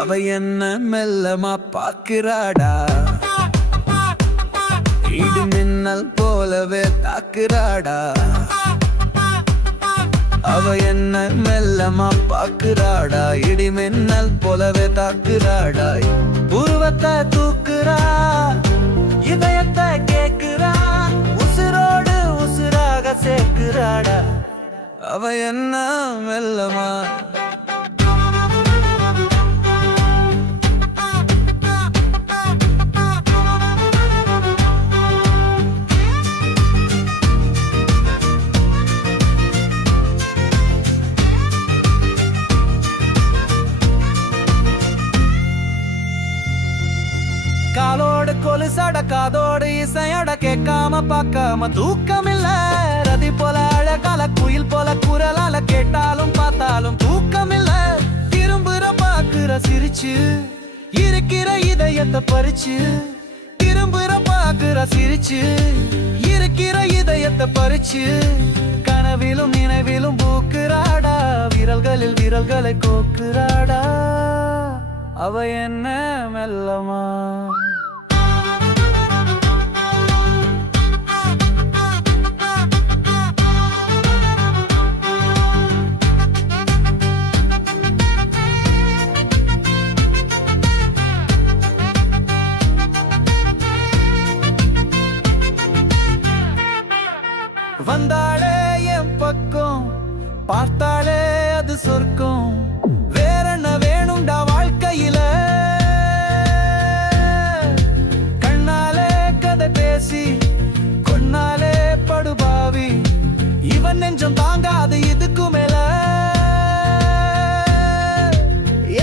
அவ என்ன மெல்லமா பாக்குறாடா, இடி மின்னல் போலவே தாக்குறாடா. அவ என்ன மெல்லமா பாக்குறாடா, இடி மின்னல் போலவே தாக்குறாடா. உருவத்தை தூக்குறா, இதயத்தை கேக்குறா, உசுரோடு உசுராக சேர்க்கிறாடா. அவ என்ன மெல்லமா காலோடு கொலுசட காதோடு இசையட கேட்காம பார்க்காம தூக்கம் இல்ல. ரதி போல அழகால குயில் போல குரலால கேட்டாலும் பார்த்தாலும் தூக்கம் இல்ல. திரும்புற பாக்குற சிரிச்சு இருக்கிற இதயத்தை பறிச்சு, திரும்புற பாக்குற சிரிச்சு இருக்கிற இதயத்தை பறிச்சு. கனவிலும் நினைவிலும் பூக்குறாடா, விரல்களில் விரல்களை கோக்குறாடா. அவ என்ன மெல்லமா வந்தாளே என் பக்கம், பார்த்தாளே அது சொர்க்கம். வேற என்ன வேணும்டா வாழ்க்கையில, கண்ணாலே கதை பேசி கொன்னாலே படுபாவி. இவன் நெஞ்சம் தாங்காது இதுக்கு மேல.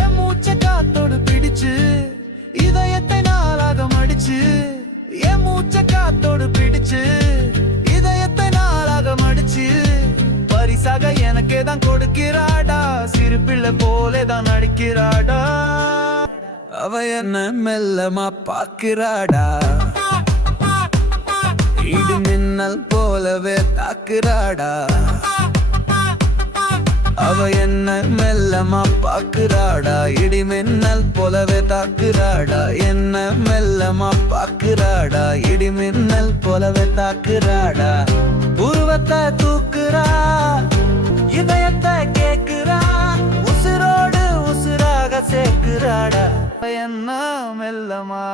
என் மூச்சை காத்தோடு பிடிச்சு இதயத்தை நாளாக மடிச்சு, என் மூச்சை காத்தோடு பிடிச்சு இதயத்தை நாளாக மடிச்சு. பரிசாக எனக்கே தான் கொடுக்கிறாடா, சிறு பிள்ளை போலே தான் நடிக்கிறாடா. அவ என்ன மெல்லமா பாக்குறாடா, இடி மின்னல் போலவே தாக்குறாடா. அவ என்ன மெல்லமா பாக்குறாடா, இடி மின்னல் போலவே தாக்குறாடா. என்ன மெல்லமா பாக்குறாடா, இடி மின்னல் போலவே தாக்குறாடா. உருவத்தை தூக்குறா, இதயத்தை கேக்குறா, உசுரோடு உசுராக சேர்க்கிறாடா. என்ன மெல்லமா